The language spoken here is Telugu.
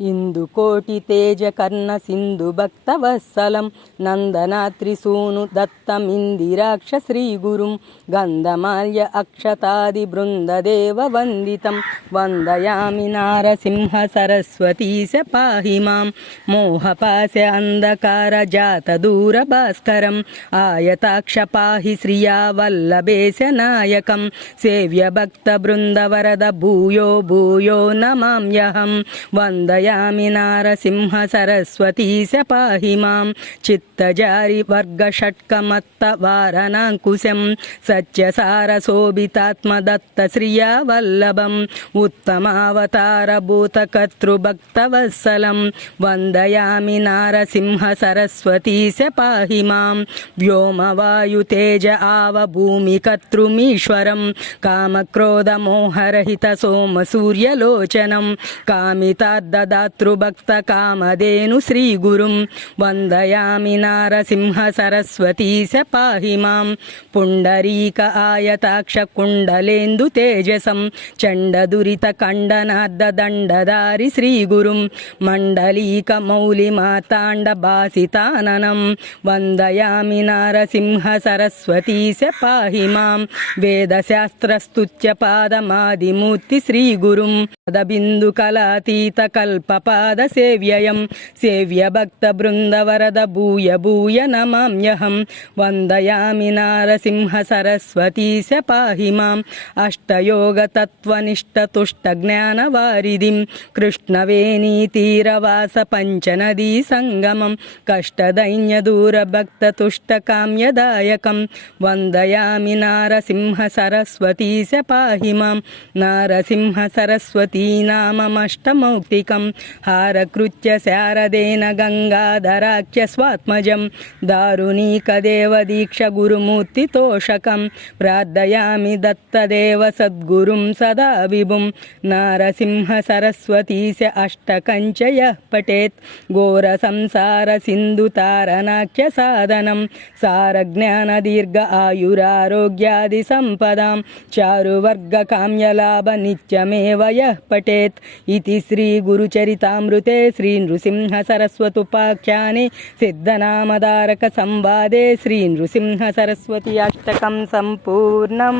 ఇందుకోటి తేజ కర్ణ సింధు భక్తవత్సలం నందనాత్రిసూను దత్తమిందిరాక్ష శ్రీగురుం గంధమాల్య అక్షతాది బృందదేవ వందితం. వందయామి నారసింహ సరస్వతీశ పాహి మాం. మోహపాశ అంధకార జాత దూర భాస్కరం. ఆయతాక్ష పాహి శ్రియా వల్లభేశ నాయకం. సేవ్య భక్త బృందవరద భూయో భూయో నమామ్యహం. వందయామి నారసింహ సరస్వతీశ పాహి మాం. చిత్తజారి వర్గ షట్కమత్త వారణాంకుశం. సత్యసార శోభితాత్మ దత్త శ్రియా వల్లభం ఉత్తమావతార భూతకర్తృభక్తవత్సలం. వందయామి నారసింహ సరస్వతీశ పాహి మాం. వ్యోమవాయు తేజ ఆవ భూమి కర్తృమీశ్వరం కామక్రోధ మోహరహిత సోమ కామధేను శ్రీగురుం. వందయామి నారసింహ సరస్వతీశ పాహి మాం. పుండరీక ఆయతాక్ష కుండలేందు తేజసం. చండదురిత కండనార్ద దండదారి శ్రీగురుం. మండలీక మౌలి మాతాండ భాసితాననం వందయామి నారసింహ సరస్వతీశ పాహి మాం. వేదశాస్త్రస్తుత్య పాదమాదిమూర్తి శ్రీగురుం. పదబిందు కళాతీత కల్పపాద సేవ్యయం. సేవ్య భక్త బృందవరద భూయ భూయ నమామ్యహం. వందయామి నారసింహ సరస్వతీశ పాహి మాం. అష్టయోగ తత్వనిష్ట తుష్ట జ్ఞాన వారిదిం. కృష్ణవేణీ తీరవాస పంచనదీ సంగమం. కష్టదైన్య దూర భక్త తుష్ట కామ్యదాయకం. వందయామి నారసింహ సరస్వతీశ పాహి మాం. నారసింహ సరస్వతి నామమష్టమౌక్తికం హారకృత్య శారదేన గంగాధరాఖ్య స్వాత్మజం దారుణీకదేవ దీక్ష గురుమూర్తి తోషకం. ప్రార్థయామి దత్తదేవ సద్గురుం సదా విభుం నారసింహ సరస్వతీశ అష్టకంచ యః పఠేత్. ఘోర పఠేత్ ఇది శ్రీ గురుచరితామృతే శ్రీ నృసింహ సరస్వతుపాఖ్యాని సిద్ధనామదారక సంవాదే శ్రీ నృసింహ సరస్వతి అష్టకం సంపూర్ణం